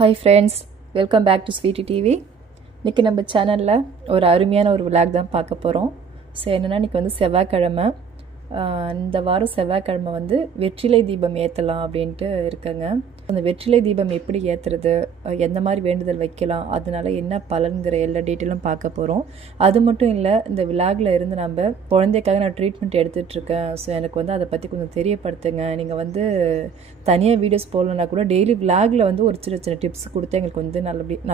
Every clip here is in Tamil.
Hi friends, welcome back to Sweetie TV. இன்னைக்கு நம்ம சேனல்ல ஒரு அருமையான ஒரு vlog தான் பார்க்க போறோம். சோ என்னன்னா இன்னைக்கு வந்து செவ்வாய்க்கிழமை. இந்த வாரம் செவ்வாய்க்கிழமை வந்து வெற்றிலை தீபம் ஏத்தலாம் அப்படினு இருக்கங்க. அந்த வெற்றிலை தீபம் எப்படி ஏத்துறது, எந்த மாதிரி வேண்டுதல் வைக்கலாம், அதனால என்ன பலன்ங்கற எல்லா டீடைலும் பார்க்க போறோம். அது மட்டும் இல்ல இந்த vlogல இருந்து நம்ம குழந்தைக்காக நான் ட்ரீட்மென்ட் எடுத்துட்டு இருக்கேன். சோ எனக்கு வந்து அத பத்தி கொஞ்சம் தெரியப்படுத்துங்க. நீங்க வந்து தனியா வீடியோஸ் போடலனா கூட டெய்லி vlogல வந்து ஒரு சின்ன சின்ன டிப்ஸ் கொடுத்தா உங்களுக்கு வந்து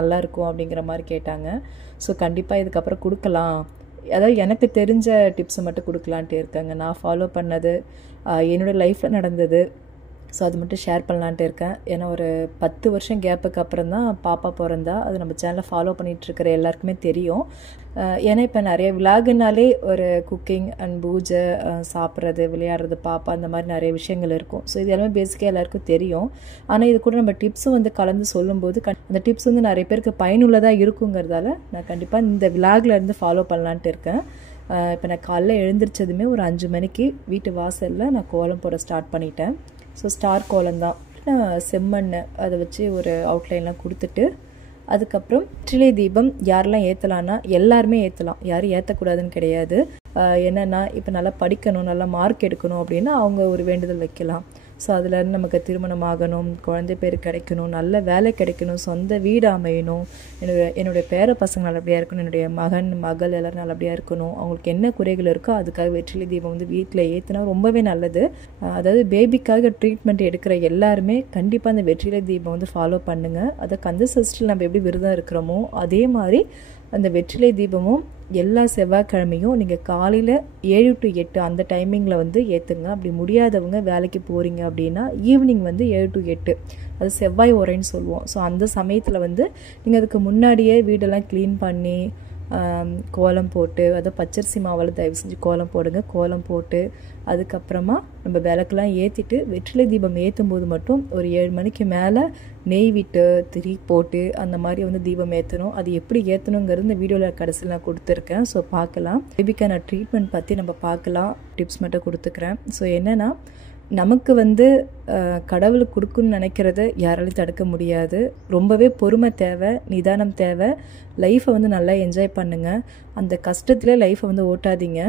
நல்லா இருக்கும் அப்படிங்கற மாதிரி கேட்டாங்க. சோ கண்டிப்பா இதுக்கு அப்புறம் கொடுக்கலாம். அதாவது எனக்கு தெரிஞ்ச டிப்ஸ் மட்டும் கொடுக்கலாம்னு இருக்கேங்க. நான் ஃபாலோ பண்ணது என்னோட லைஃப்ல நடந்தது. சோ அது மட்டும் ஷேர் பண்ணலாம்னு இருக்கேன். ஏன்னா ஒரு 10 வருஷம் கேப்புக்கு அப்புறம் தான் பாப்பா பிறந்தா. அது நம்ம சேனலை ஃபாலோ பண்ணிட்டு இருக்கிற எல்லாருக்குமே தெரியும். ஏன்னா இப்போ நிறைய விலாகுனாலே ஒரு குக்கிங் அண்ட் பூஜை, சாப்பிட்றது, விளையாடுறது, பாப்பா அந்த மாதிரி நிறைய விஷயங்கள் இருக்கும். ஸோ இது எல்லாமே பேசிக்காக எல்லாருக்கும் தெரியும். ஆனால் இது கூட நம்ம டிப்ஸும் வந்து கலந்து சொல்லும்போது அந்த டிப்ஸ் வந்து நிறைய பேருக்கு பயனுள்ளதாக இருக்குங்கிறதால நான் கண்டிப்பாக இந்த விலாகில் இருந்து ஃபாலோ பண்ணலான்ட்டு இருக்கேன். இப்போ நான் காலைல எழுந்திரிச்சதுமே ஒரு 5 மணிக்கு வீட்டு வாசலில் நான் கோலம் போட ஸ்டார்ட் பண்ணிட்டேன். ஸோ ஸ்டார் கோலம் தான். நான் செம்மண் அதை வச்சு ஒரு அவுட்லைன்லாம் கொடுத்துட்டு அதுக்கப்புறம் வெற்றிலை தீபம் யாரெல்லாம் ஏற்றலான்னா எல்லாருமே ஏற்றலாம், யாரும் ஏற்றக்கூடாதுன்னு கிடையாது. என்னென்னா இப்போ நல்லா படிக்கணும், நல்லா மார்க் எடுக்கணும் அப்படின்னா அவங்க ஒரு வேண்டுதல் வைக்கலாம். ஸோ அதுலேருந்து நமக்கு திருமணம் ஆகணும், குழந்தை பேர் கிடைக்கணும், நல்ல வேலை கிடைக்கணும், சொந்த வீடு அமையணும், என்னுடைய பேர பசங்க நல்லபடியாக இருக்கணும், என்னுடைய மகன் மகள் எல்லோரும் நல்லபடியாக இருக்கணும், அவங்களுக்கு என்ன குறைகள் இருக்கோ அதுக்காக வெற்றிலை தீபம் வந்து வீட்டில் ஏற்றினா ரொம்பவே நல்லது. அதாவது பேபிக்காக ட்ரீட்மெண்ட் எடுக்கிற எல்லாருமே கண்டிப்பாக அந்த வெற்றிலை தீபம் வந்து ஃபாலோ பண்ணுங்கள். அதை கந்த சஷ்டியில் நம்ம எப்படி விரதம் இருக்கிறோமோ அதே மாதிரி அந்த வெற்றிலை தீபமும் எல்லா செவ்வாய்க்கிழமையும் நீங்கள் காலையில் 7 to 8 அந்த டைமிங்கில் வந்து ஏற்றுங்க. அப்படி முடியாதவங்க வேலைக்கு போகிறீங்க அப்படின்னா ஈவினிங் வந்து 7 to 8, அது செவ்வாய் உரைன்னு சொல்லுவோம். ஸோ அந்த சமயத்தில் வந்து நீங்கள் அதுக்கு முன்னாடியே வீடெல்லாம் க்ளீன் பண்ணி கோலம் போட்டு, அதை பச்சரிசி மாவில் தயவு செஞ்சு கோலம் போடுங்க. கோலம் போட்டு அதுக்கப்புறமா நம்ம விளக்கெல்லாம் ஏற்றிட்டு வெற்றிலை தீபம் ஏற்றும் போது மட்டும் ஒரு 7 மணிக்கு மேலே நெய் விட்டு திரி போட்டு அந்த மாதிரி வந்து தீபம் ஏற்றணும். அது எப்படி ஏற்றணுங்கிறது இந்த வீடியோவில் கடைசியில் நான் கொடுத்துருக்கேன். ஸோ பார்க்கலாம். பேபிக்கான ட்ரீட்மெண்ட் பற்றி நம்ம பார்க்கலாம். டிப்ஸ் மட்டும் கொடுத்துக்கிறேன். ஸோ என்னென்னா நமக்கு வந்து கடவுளுக்கு கொடுக்குன்னு நினைக்கிறத யாராலையும் தடுக்க முடியாது. ரொம்பவே பொறுமை தேவை, நிதானம் தேவை. லைஃப்பை வந்து நல்லா என்ஜாய் பண்ணுங்கள். அந்த கஷ்டத்திலே லைஃப்பை வந்து ஓட்டாதீங்க.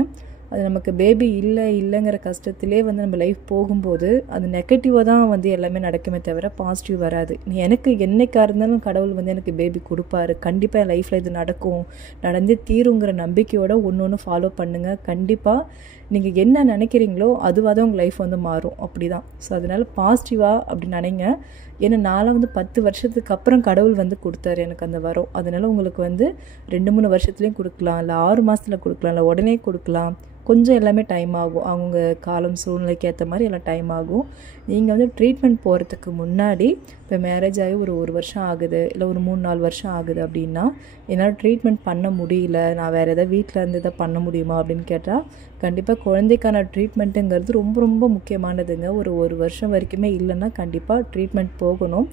அது நமக்கு பேபி இல்லைங்கிற கஷ்டத்திலே வந்து நம்ம லைஃப் போகும்போது அது நெகட்டிவாக தான் வந்து எல்லாமே நடக்குமே தவிர பாசிட்டிவ் வராது. எனக்கு என்னைக்காக இருந்தாலும் கடவுள் வந்து எனக்கு பேபி கொடுப்பாரு, கண்டிப்பாக என் லைஃப்பில் இது நடந்தே தீருங்கிற நம்பிக்கையோடு ஒன்று ஃபாலோ பண்ணுங்கள். கண்டிப்பாக நீங்கள் என்ன நினைக்கிறீங்களோ அதுவாக தான் உங்கள் லைஃப் வந்து மாறும். அப்படி தான். ஸோ அதனால் பாசிட்டிவாக அப்படி நினைங்க. ஏன்னா நான்லாம் வந்து 10 வருஷத்துக்கு அப்புறம் கடவுள் வந்து கொடுத்தாரு எனக்கு அந்த வரம். அதனால் உங்களுக்கு வந்து 2-3 வருஷத்துலேயும் கொடுக்கலாம், இல்லை 6 மாதத்தில் கொடுக்கலாம், இல்லை உடனே கொடுக்கலாம். கொஞ்சம் எல்லாமே டைம் ஆகும். அவங்க காலம் சூழ்நிலைக்கு ஏற்ற மாதிரி எல்லாம் டைம் ஆகும். நீங்கள் வந்து ட்ரீட்மெண்ட் போகிறதுக்கு முன்னாடி இப்போ மேரேஜ் ஆகி ஒரு 1 வருஷம் ஆகுது, இல்லை ஒரு 3-4 வருஷம் ஆகுது அப்படின்னா என்னால் ட்ரீட்மெண்ட் பண்ண முடியல, நான் வேறு எதாவது வீட்டில் இருந்து எதாவது பண்ண முடியுமா அப்படின்னு கேட்டால் கண்டிப்பாக குழந்தைக்கான ட்ரீட்மெண்ட்டுங்கிறது ரொம்ப ரொம்ப முக்கியமானதுங்க. ஒரு வருஷம் வரைக்குமே இல்லைன்னா கண்டிப்பாக ட்ரீட்மெண்ட் போகணும்.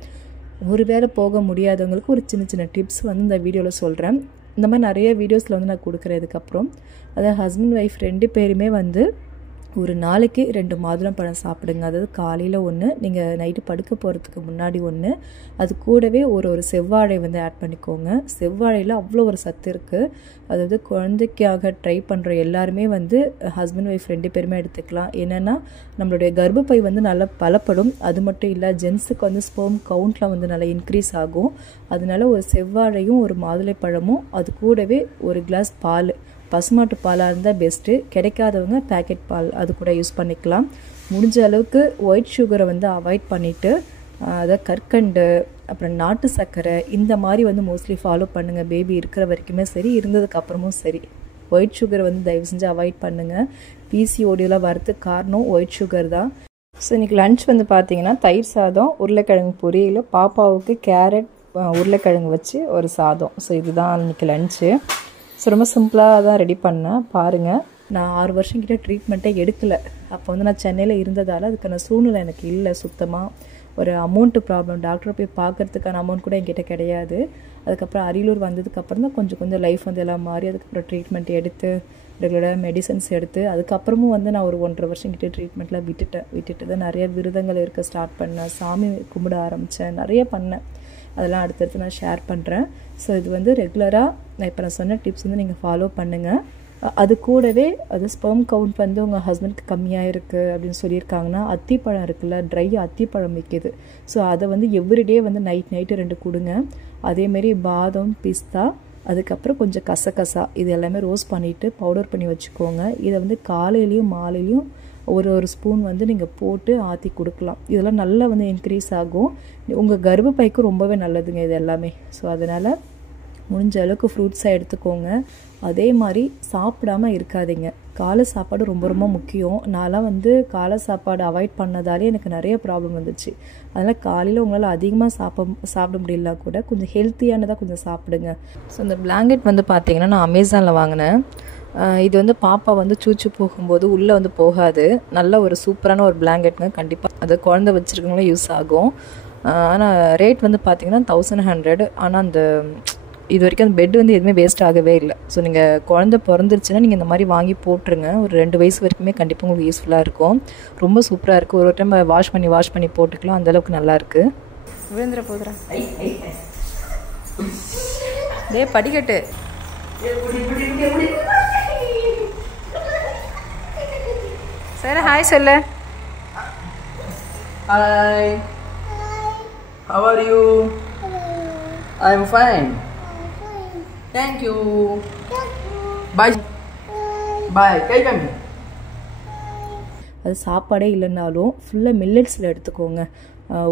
ஒருவேளை போக முடியாதவங்களுக்கு ஒரு சின்ன சின்ன டிப்ஸ் வந்து இந்த வீடியோவில் சொல்கிறேன். இந்த மாதிரி நிறைய வீடியோஸில் வந்து நான் கொடுக்குறேன். இதுக்கப்புறம் அதாவது ஹஸ்பண்ட் ஒய்ஃப் 2 பேருமே வந்து ஒரு நாளைக்கு 2 மாதுளம்பழம் சாப்பிடுங்க. அதாவது காலையில் 1, நீங்கள் நைட்டு படுக்க போகிறதுக்கு முன்னாடி 1, அது கூடவே ஒரு செவ்வாழை வந்து ஆட் பண்ணிக்கோங்க. செவ்வாழையில் அவ்வளோ ஒரு சத்து இருக்குது. அதாவது குழந்தைக்காக ட்ரை பண்ணுற எல்லாருமே வந்து ஹஸ்பண்ட் ஒய்ஃப் 2 பேருமே எடுத்துக்கலாம். என்னென்னா நம்மளுடைய கர்ப்பப்பை வந்து நல்லா பலப்படும். அது மட்டும் இல்லை ஜென்ஸுக்கு வந்து ஸ்பெர்ம் கவுண்ட்லாம் வந்து நல்லா இன்க்ரீஸ் ஆகும். அதனால ஒரு செவ்வாழையும் ஒரு மாதுளைப்பழமும், அது கூடவே ஒரு கிளாஸ் பால், பசுமாட்டு பாலாக இருந்தால் பெஸ்ட்டு. கிடைக்காதவங்க பேக்கெட் பால் அது கூட யூஸ் பண்ணிக்கலாம். முடிஞ்ச அளவுக்கு ஒயிட் சுகரை வந்து அவாய்ட் பண்ணிவிட்டு அதை கற்கண்டு அப்புறம் நாட்டு சர்க்கரை இந்த மாதிரி வந்து மோஸ்ட்லி ஃபாலோ பண்ணுங்கள். பேபி இருக்கிற வரைக்குமே சரி, இருந்ததுக்கு அப்புறமும் சரி. ஒயிட் சுகரை வந்து தயவு செஞ்சு அவாய்ட் பண்ணுங்கள். பிசிஓடியெலாம் வரதுக்கு காரணம் ஒயிட் சுகர் தான். ஸோ இன்றைக்கி லன்ச் வந்து பார்த்திங்கன்னா தயிர் சாதம், உருளைக்கிழங்கு பொரியல், பாப்பாவுக்கு கேரட் உருளைக்கிழங்கு வச்சு ஒரு சாதம். ஸோ இதுதான் இன்றைக்கி லன்ச்சு. ஸோ ரொம்ப சிம்பிளாக தான் ரெடி பண்ணேன். பாருங்கள், நான் 6 வருஷம் கிட்டே ட்ரீட்மெண்ட்டே எடுக்கலை. அப்போ வந்து நான் சென்னையில் இருந்ததால் அதுக்கான சூழ்நிலை எனக்கு இல்லை. சுத்தமாக ஒரு அமௌண்ட்டு ப்ராப்ளம், டாக்டரை போய் பார்க்குறதுக்கான அமௌண்ட் கூட என்கிட்ட கிடையாது. அதுக்கப்புறம் அரியலூர் வந்ததுக்கப்புறம் தான் கொஞ்சம் லைஃப் வந்து எல்லாம் மாறி அதுக்கப்புறம் ட்ரீட்மெண்ட் எடுத்து ரெகுலராக மெடிசன்ஸ் எடுத்து அதுக்கப்புறமும் வந்து நான் ஒரு 1.5 வருஷம் கிட்டே ட்ரீட்மெண்ட்லாம் விட்டுட்டு தான் நிறைய விரதங்கள் இருக்க ஸ்டார்ட் பண்ணேன். சாமி கும்பிட ஆரம்பித்தேன், நிறைய பண்ணேன். அதெல்லாம் அடுத்தடுத்து நான் ஷேர் பண்ணுறேன். ஸோ இது வந்து ரெகுலராக நான் இப்போ நான் சொன்ன டிப்ஸ் வந்து நீங்கள் ஃபாலோ பண்ணுங்கள். அது கூடவே அது ஸ்பெர்ம் கவுண்ட் வந்து உங்கள் ஹஸ்பண்ட்க்கு கம்மியாக இருக்குது அப்படின்னு சொல்லியிருக்காங்கன்னா, அத்திப்பழம் இருக்குல்ல, ட்ரை அத்திப்பழம் விற்கிது. ஸோ அதை வந்து எவ்ரிடே வந்து நைட்டு 2 கொடுங்க. அதேமாரி பாதம், பிஸ்தா, அதுக்கப்புறம் கொஞ்சம் கசகசா இது எல்லாமே ரோஸ்ட் பண்ணிவிட்டு பவுடர் பண்ணி வச்சுக்கோங்க. இதை வந்து காலையிலையும் மாலையிலையும் ஒரு ஸ்பூன் வந்து நீங்கள் போட்டு ஆற்றி கொடுக்கலாம். இதெல்லாம் நல்லா வந்து இன்க்ரீஸ் ஆகும். உங்கள் கர்ப்பப்பைக்கும் ரொம்பவே நல்லதுங்க இது எல்லாமே. ஸோ அதனால் முடிஞ்ச அளவுக்கு ஃப்ரூட்ஸாக எடுத்துக்கோங்க. அதே மாதிரி சாப்பிடாமல் இருக்காதீங்க. காலை சாப்பாடு ரொம்ப ரொம்ப முக்கியம். நான்லாம் வந்து காலை சாப்பாடு அவாய்ட் பண்ணதாலே எனக்கு நிறைய ப்ராப்ளம் வந்துச்சு. அதனால் காலையில் உங்களால் அதிகமாக சாப்பிட முடியல கூட கொஞ்சம் ஹெல்த்தியானதாக கொஞ்சம் சாப்பிடுங்க. ஸோ இந்த பிளாங்கெட் வந்து பார்த்தீங்கன்னா நான் அமேசானில் வாங்கினேன். இது வந்து பாப்பா வந்து சூச்சு போகும்போது உள்ளே வந்து போகாது. நல்ல ஒரு சூப்பரான ஒரு பிளாங்கெட்டுங்க. கண்டிப்பாக அது குழந்தை வச்சுருக்கவங்களும் யூஸ் ஆகும். ஆனால் ரேட் வந்து பார்த்திங்கன்னா 1100. ஆனால் அந்த இது வரைக்கும் அந்த பெட் வந்து எதுவுமே வேஸ்ட் ஆகவே இல்லை. ஸோ நீங்கள் குழந்தை பிறந்துருச்சுன்னா நீங்கள் இந்த மாதிரி வாங்கி போட்டுருங்க. ஒரு 2 வயசு வரைக்குமே கண்டிப்பாக உங்களுக்கு யூஸ்ஃபுல்லாக இருக்கும். ரொம்ப சூப்பராக இருக்குது. ஒரு டைம் வாஷ் பண்ணி போட்டுக்கலாம். அந்தளவுக்கு நல்லாயிருக்கு. விழுந்துட போதுறேன். டே படிக்கட்டு. சரி ஹாய் சொல்லு. Hi. How are you? I'm fine. Thank you. Bye. Bye. Kai kami. அது சாப்பாடே இல்லைன்னாலும் ஃபுல்லாக மில்லட்ஸில் எடுத்துக்கோங்க.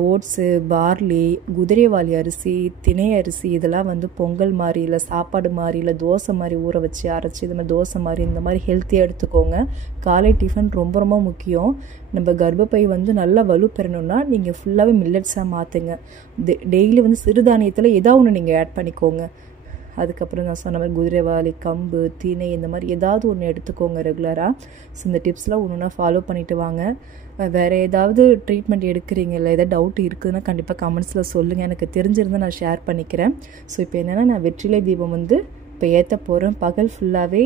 ஓட்ஸு, பார்லி, குதிரைவாலி அரிசி, திணை அரிசி இதெல்லாம் வந்து பொங்கல் மாதிரி இல்லை சாப்பாடு மாதிரி இல்லை தோசை மாதிரி ஊற வச்சு அரைச்சி இது மாதிரி தோசை மாதிரி இந்த மாதிரி ஹெல்த்தியாக எடுத்துக்கோங்க. காலை டிஃபன் ரொம்ப ரொம்ப முக்கியம். நம்ம கர்ப்பப்பை வந்து நல்லா வலு பெறணும்னா நீங்கள் ஃபுல்லாகவே மில்லட்ஸாக மாற்றுங்க. டெய்லி வந்து சிறுதானியத்தில் ஏதாவது ஒன்று நீங்கள் ஆட் பண்ணிக்கோங்க. அதுக்கப்புறம் நான் சொன்ன மாதிரி குதிரைவாலி, கம்பு, திணை இந்த மாதிரி ஏதாவது ஒன்று எடுத்துக்கோங்க ரெகுலராக. ஸோ இந்த டிப்ஸ்லாம் ஒன்று ஃபாலோ பண்ணிவிட்டு வாங்க. வேறு ஏதாவது ட்ரீட்மெண்ட் எடுக்கிறீங்க இல்லை ஏதாவது டவுட் இருக்குதுன்னா கண்டிப்பாக கமெண்ட்ஸில் சொல்லுங்கள். எனக்கு தெரிஞ்சிருந்தால் நான் ஷேர் பண்ணிக்கிறேன். ஸோ இப்போ என்னென்னா நான் வெற்றிலை தீபம் வந்து இப்போ ஏற்ற போகிறேன். பகல் ஃபுல்லாகவே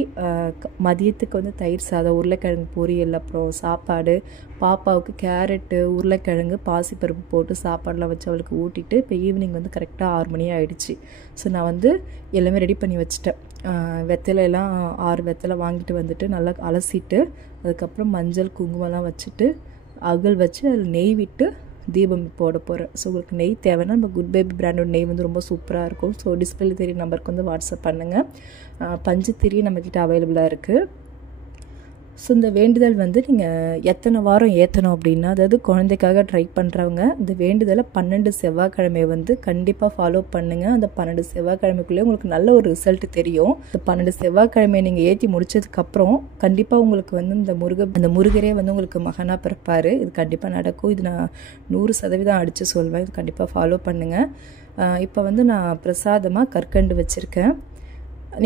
மதியத்துக்கு வந்து தயிர் சாதம், உருளைக்கிழங்கு பொரியல், அப்புறம் சாப்பாடு, பாப்பாவுக்கு கேரட்டு, உருளைக்கிழங்கு, பாசிப்பருப்பு போட்டு சாப்பாடெலாம் வச்சு அவளுக்கு ஊட்டிட்டு இப்போ ஈவினிங் வந்து கரெக்டாக 6 மணி ஆகிடுச்சு. ஸோ நான் வந்து எல்லாமே ரெடி பண்ணி வச்சுட்டேன். வெத்தலையெல்லாம் 6 வெத்தலை வாங்கிட்டு வந்துட்டு நல்லா அலசிட்டு அதுக்கப்புறம் மஞ்சள் குங்குமம்லாம் வச்சுட்டு அகல் வச்சு அதில் நெய் விட்டு தீபம் போட போகிறேன். ஸோ உங்களுக்கு நெய் தேவைன்னா நம்ம குட் பேபி பிராண்டோட நெய் வந்து ரொம்ப சூப்பராக இருக்கும். ஸோ டிஸ்பிளே தெரிய நம்பருக்கு வந்து வாட்ஸ்அப் பண்ணுங்கள். பஞ்சுத்திரி நம்மக்கிட்ட அவைலபிளாக இருக்குது. ஸோ இந்த வேண்டுதல் வந்து நீங்கள் எத்தனை வாரம் ஏற்றணும் அப்படின்னா, அதாவது குழந்தைக்காக ட்ரை பண்ணுறவங்க இந்த வேண்டுதலை 12 செவ்வாய்க்கிழமை வந்து கண்டிப்பாக ஃபாலோ பண்ணுங்கள். அந்த 12 செவ்வாய்க்கிழமைக்குள்ளே உங்களுக்கு நல்ல ஒரு ரிசல்ட் தெரியும். இந்த 12 செவ்வாய்க்கிழமை நீங்கள் ஏற்றி முடிச்சதுக்கப்புறம் கண்டிப்பாக உங்களுக்கு வந்து அந்த முருகரே வந்து உங்களுக்கு மகனாக பிறப்பார். இது கண்டிப்பாக நடக்கும். இது நான் 100% அடித்து சொல்வேன். இது கண்டிப்பாக ஃபாலோ பண்ணுங்கள். இப்போ வந்து நான் பிரசாதமாக கற்கண்டு வச்சுருக்கேன்.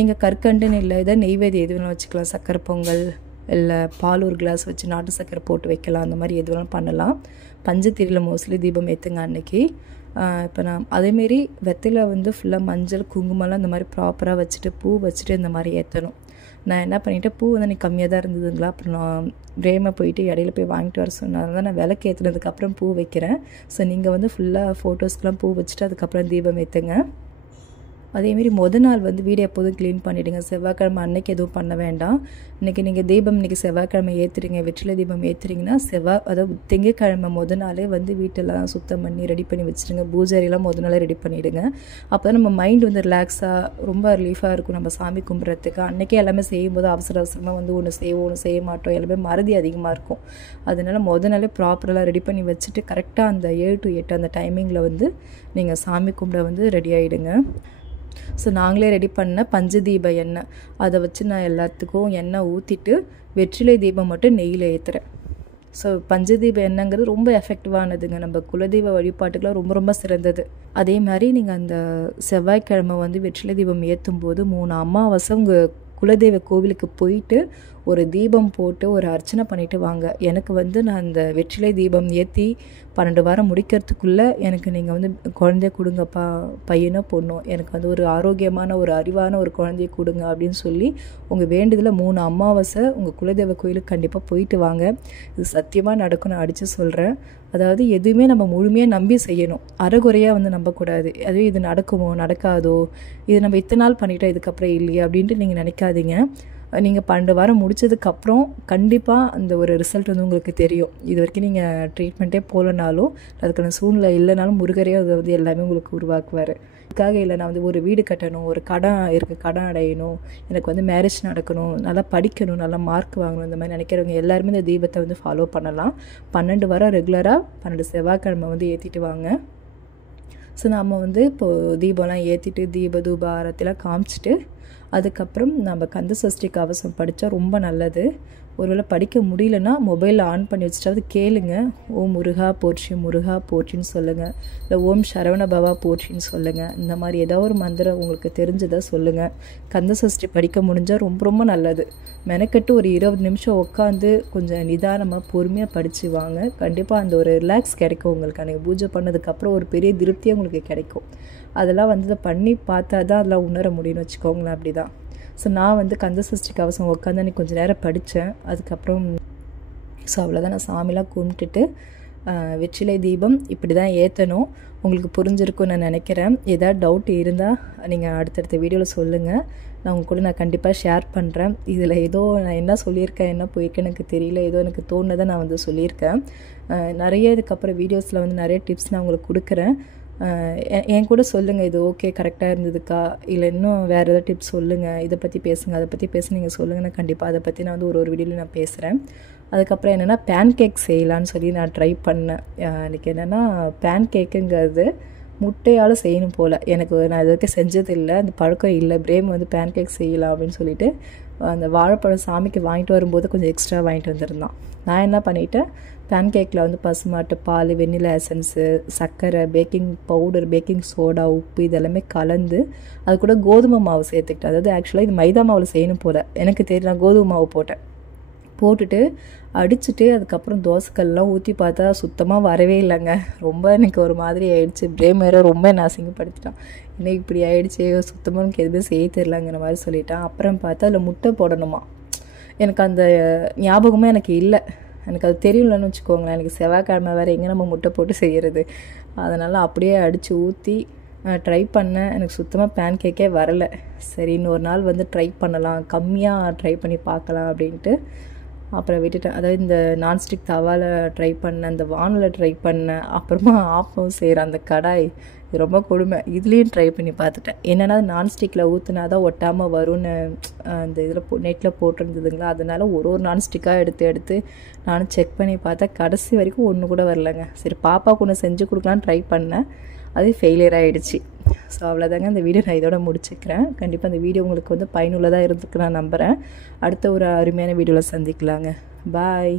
நீங்கள் கற்கண்டுன்னு இல்லை இதை நெய்வேதி எது வேணாலும் வச்சுக்கலாம். சக்கரை பொங்கல் இல்லை பால் ஒரு கிளாஸ் வச்சு நாட்டு சக்கரை போட்டு வைக்கலாம். அந்த மாதிரி எது வேணாலும் பண்ணலாம். பஞ்சத்திரியில் மோஸ்ட்லி தீபம் ஏற்றுங்க அன்னைக்கு. இப்போ நான் அதேமாரி வெத்தில வந்து ஃபுல்லாக மஞ்சள் குங்குமம்லாம் இந்த மாதிரி ப்ராப்பராக வச்சுட்டு பூ வச்சுட்டு இந்த மாதிரி ஏற்றணும். நான் என்ன பண்ணிவிட்டேன், பூ வந்து எனக்கு கம்மியாக தான் இருந்ததுங்களா, அப்புறம் நான் ரேமை போயிட்டு இடையில போய் வாங்கிட்டு வர சொன்னாங்க. நான் விளக்கு ஏற்றுனதுக்கப்புறம் பூ வைக்கிறேன். ஸோ நீங்கள் வந்து ஃபுல்லாக ஃபோட்டோஸ்க்கெலாம் பூ வச்சுட்டு அதுக்கப்புறம் தீபம் ஏற்றுங்க. அதேமாரி நாள் வந்து வீடு எப்போதும் க்ளீன் பண்ணிவிடுங்க. செவ்வாய்க்கிழமை அன்னைக்கு எதுவும் பண்ண வேண்டாம். இன்றைக்கி தீபம் இன்றைக்கி செவ்வாய்க்கிழமை ஏற்றுறீங்க, வெற்றிலை தீபம் ஏற்றுறீங்கன்னா அதாவது திங்கக்கிழமை நாளே வந்து வீட்டெல்லாம் சுத்தம் பண்ணி ரெடி பண்ணி வச்சுருங்க. பூஜையெல்லாம் நாளே ரெடி பண்ணிவிடுங்க. அப்போ தான் நம்ம மைண்ட் வந்து ரிலாக்ஸாக ரொம்ப ரிலீஃபாக இருக்கும் நம்ம சாமி கும்பிட்றதுக்கு. அன்றைக்கே எல்லாமே செய்யும்போது அவசரமாக வந்து ஒன்று செய்வோம் ஒன்று செய்ய மாட்டோம், எல்லாமே மறதி அதிகமாக இருக்கும். அதனால் நாளே ப்ராப்பராக ரெடி பண்ணி வச்சுட்டு கரெக்டாக அந்த 7 to 8 அந்த டைமிங்கில் வந்து நீங்கள் சாமி கும்பிட வந்து ரெடி ஆகிடுங்க. ஸோ நாங்களே ரெடி பண்ண பஞ்சதீப எண்ணெய் அதை வச்சு நான் எல்லாத்துக்கும் எண்ணெய் ஊற்றிட்டு வெற்றிலை தீபம் மட்டும் நெய்யில் ஏற்றுறேன். ஸோ பஞ்சதீப எண்ணெய்ங்கிறது ரொம்ப எஃபெக்டிவானதுங்க. நம்ம குலதெய்வ வழிபாட்டுக்கெலாம் ரொம்ப ரொம்ப சிறந்தது. அதே மாதிரி நீங்கள் அந்த செவ்வாய்க்கிழமை வந்து வெற்றிலை தீபம் ஏற்றும் போது 3 அமாவாசை உங்கள் குலதெய்வ கோவிலுக்கு போயிட்டு ஒரு தீபம் போட்டு ஒரு அர்ச்சனை பண்ணிவிட்டு வாங்க. எனக்கு வந்து நான் அந்த வெற்றிலை தீபம் ஏற்றி 12 வாரம் முடிக்கிறதுக்குள்ளே எனக்கு நீங்கள் வந்து குழந்தைய கொடுங்கப்பா, பையனோ பொண்ணோ, எனக்கு வந்து ஒரு ஆரோக்கியமான ஒரு அறிவான ஒரு குழந்தைய கொடுங்க அப்படின்னு சொல்லி உங்கள் வேண்டுதலை 3 அமாவாசை உங்கள் குலதெய்வ கோயிலுக்கு கண்டிப்பாக போயிட்டு வாங்க. இது சத்தியமாக நடக்கும், நான் அடித்து சொல்கிறேன். அதாவது எதுவுமே நம்ம முழுமையாக நம்பி செய்யணும், அரைகுறையாக வந்து நம்பக்கூடாது. அதுவே இது நடக்குமோ நடக்காதோ, இது நம்ம இத்தனை நாள் பண்ணிட்டோம் இதுக்கப்புறம் இல்லையா அப்படின்ட்டு நீங்கள் நினைக்காதீங்க. நீங்கள் 12 வாரம் முடித்ததுக்கப்புறம் கண்டிப்பாக அந்த ஒரு ரிசல்ட் வந்து உங்களுக்கு தெரியும். இது வரைக்கும் நீங்கள் ட்ரீட்மெண்ட்டே போகலனாலும் அதுக்கான சூழ்நிலை இல்லைனாலும் முருகரே அதை வந்து எல்லாமே உங்களுக்கு உருவாக்குவார். இதுக்காக இல்லை நான் வந்து ஒரு வீடு கட்டணும், ஒரு கடன் இருக்குது, கடன் அடையணும், எனக்கு வந்து மேரேஜ் நடக்கணும், நல்லா படிக்கணும், நல்லா மார்க் வாங்கணும், இந்த மாதிரி நினைக்கிறவங்க எல்லாருமே இந்த தீபத்தை வந்து ஃபாலோ பண்ணலாம். 12 வாரம் ரெகுலராக 12 செவ்வாய்க்கிழமை வந்து ஏற்றிட்டு வாங்க. ஸோ நம்ம வந்து இப்போது தீபம்லாம் ஏற்றிட்டு தீப தூப ஆரத்திலாம் காமிச்சிட்டு அதுக்கப்புறம் நம்ம கந்த சஷ்டி கவசம் படித்தா ரொம்ப நல்லது. ஒருவேளை படிக்க முடியலன்னா மொபைலில் ஆன் பண்ணி வச்சுட்டாவது கேளுங்க. ஓம் முருகா போற்றி, முருகா போற்றின்னு சொல்லுங்கள், இல்லை ஓம் சரவண பவா போற்றின்னு சொல்லுங்கள். இந்த மாதிரி ஏதோ ஒரு மந்திரம் உங்களுக்கு தெரிஞ்சதை சொல்லுங்கள். கந்த சஷ்டி படிக்க முடிஞ்சால் ரொம்ப ரொம்ப நல்லது. மெனக்கட்டு ஒரு 20 நிமிஷம் உட்காந்து கொஞ்சம் நிதானமாக பொறுமையாக படித்து வாங்க. கண்டிப்பாக அந்த ஒரு ரிலாக்ஸ் கிடைக்கும் உங்களுக்கு. அன்றைக்கி பூஜை பண்ணதுக்கப்புறம் ஒரு பெரிய திருப்தியாக உங்களுக்கு கிடைக்கும். அதெல்லாம் வந்து பண்ணி பார்த்தா தான் அதெல்லாம் உணர முடியும்னு வச்சுக்கோங்களேன். அப்படி தான். ஸோ நான் வந்து கந்த சஷ்டி கவசம் உட்காந்து அன்றைக்கி கொஞ்சம் நேரம் படித்தேன். அதுக்கப்புறம் ஸோ அவ்வளோதான், நான் சாமிலாம் கும்பிட்டுட்டு வெற்றிலை தீபம் இப்படி தான் ஏற்றணும். உங்களுக்கு புரிஞ்சிருக்கும்னு நான் நினைக்கிறேன். ஏதாவது டவுட் இருந்தால் நீங்கள் அடுத்தடுத்த வீடியோவில் சொல்லுங்கள், நான் உங்கள் கூட நான் கண்டிப்பாக ஷேர் பண்ணுறேன். இதில் ஏதோ நான் என்ன சொல்லியிருக்கேன் என்ன போயிருக்கேன் எனக்கு தெரியல, ஏதோ எனக்கு தோணுனதை நான் வந்து சொல்லியிருக்கேன். நிறைய இதுக்கப்புறம் வீடியோஸில் வந்து நிறைய டிப்ஸ் நான் உங்களுக்கு கொடுக்குறேன். என் கூட சொல்லுங்கள், இது ஓகே கரெக்டாக இருந்ததுக்கா, இல்லை இன்னும் வேறு ஏதாவது டிப்ஸ் சொல்லுங்கள், இதை பற்றி பேசுங்க, அதை பற்றி பேச நீங்கள் சொல்லுங்கன்னா கண்டிப்பாக அதை பற்றி நான் வந்து ஒரு வீடியோவில் நான் பேசுகிறேன். அதுக்கப்புறம் என்னென்னா பேன் கேக் செய்யலான்னு சொல்லி நான் ட்ரை பண்ணேன். எனக்கு என்னென்னா பேன் கேக்குங்கிறது முட்டையால் செய்யணும் போல். எனக்கு நான் இது வரைக்கும் செஞ்சதில்லை, அந்த பழக்கம் இல்லை. பிரேம் வந்து பேன் கேக் செய்யலாம் அப்படின்னு சொல்லிட்டு அந்த வாழைப்பழம் சாமிக்கு வாங்கிட்டு வரும்போது கொஞ்சம் எக்ஸ்ட்ரா வாங்கிட்டு வந்திருந்தான். நான் என்ன பண்ணிட்டேன், பேன் கேக்கில் வந்து பசுமாட்டு பால், வெண்ணிலா எசன்ஸு, சர்க்கரை, பேக்கிங் பவுடர், பேக்கிங் சோடா, உப்பு இதெல்லாமே கலந்து அது கூட கோதுமை மாவு சேர்த்துக்கிட்டேன். அதாவது ஆக்சுவலாக இது மைதா மாவில் செய்யணும் போல் எனக்கு தெரியும். நான் கோதுமை மாவு போட்டுட்டு அடிச்சுட்டு அதுக்கப்புறம் தோசைக்கல்லாம் ஊற்றி பார்த்தா சுத்தமாக வரவே இல்லைங்க. ரொம்ப எனக்கு ஒரு மாதிரி ஆயிடுச்சு. பிரேம் வேறு ரொம்ப என்ன அசிங்கப்படுத்திட்டான், என்ன இப்படி ஆயிடுச்சு, சுத்தமாக எனக்கு எதுவுமே செய்ய தெரிலங்கிற மாதிரி சொல்லிட்டான். அப்புறம் பார்த்தா அதில் முட்டை போடணுமா, எனக்கு அந்த ஞாபகமே எனக்கு இல்லை. எனக்கு அது தெரியலன்னு வச்சுக்கோங்களேன். எனக்கு செவ்வாய்க்கிழமை வேறு எங்கே நம்ம முட்டை போட்டு செய்கிறது. அதனால் அப்படியே அடித்து ஊற்றி ட்ரை பண்ணேன். எனக்கு சுத்தமாக பேன் கேக்கே வரலை. சரி இன்னொரு நாள் வந்து ட்ரை பண்ணலாம், கம்மியாக ட்ரை பண்ணி பார்க்கலாம் அப்படின்ட்டு அப்புறம் விட்டுட்டேன். அதாவது இந்த நான்ஸ்டிக் தவாவில் ட்ரை பண்ணேன், அந்த வானில் ட்ரை பண்ணேன், அப்புறமா ஆப்பம் செய்கிற அந்த கடாய், இது ரொம்ப கொடுமை. இதுலேயும் ட்ரை பண்ணி பார்த்துட்டேன். என்னென்னா நான்ஸ்டிக்கில் ஊற்றுனா தான் ஒட்டாமல் வரும்னு அந்த இதில் நெட்டில் போட்டிருந்ததுங்களா, அதனால் ஒரு நான்ஸ்டிக்காக எடுத்து நானும் செக் பண்ணி பார்த்தேன். கடைசி வரைக்கும் ஒன்று கூட வரலைங்க. சரி பாப்பாவுக்கு ஒன்று செஞ்சு கொடுக்கலான்னு ட்ரை பண்ணேன், அது ஃபெயிலியர் ஆகிடுச்சு. ஸோ அவ்வளோதாங்க, இந்த வீடியோ நான் இதோட முடிச்சுக்கிறேன். கண்டிப்பாக இந்த வீடியோ உங்களுக்கு வந்து பயனுள்ளதாக இருந்துக்கு நான் நம்புகிறேன். அடுத்த ஒரு அருமையான வீடியோவில் சந்திக்கலாங்க. பாய்.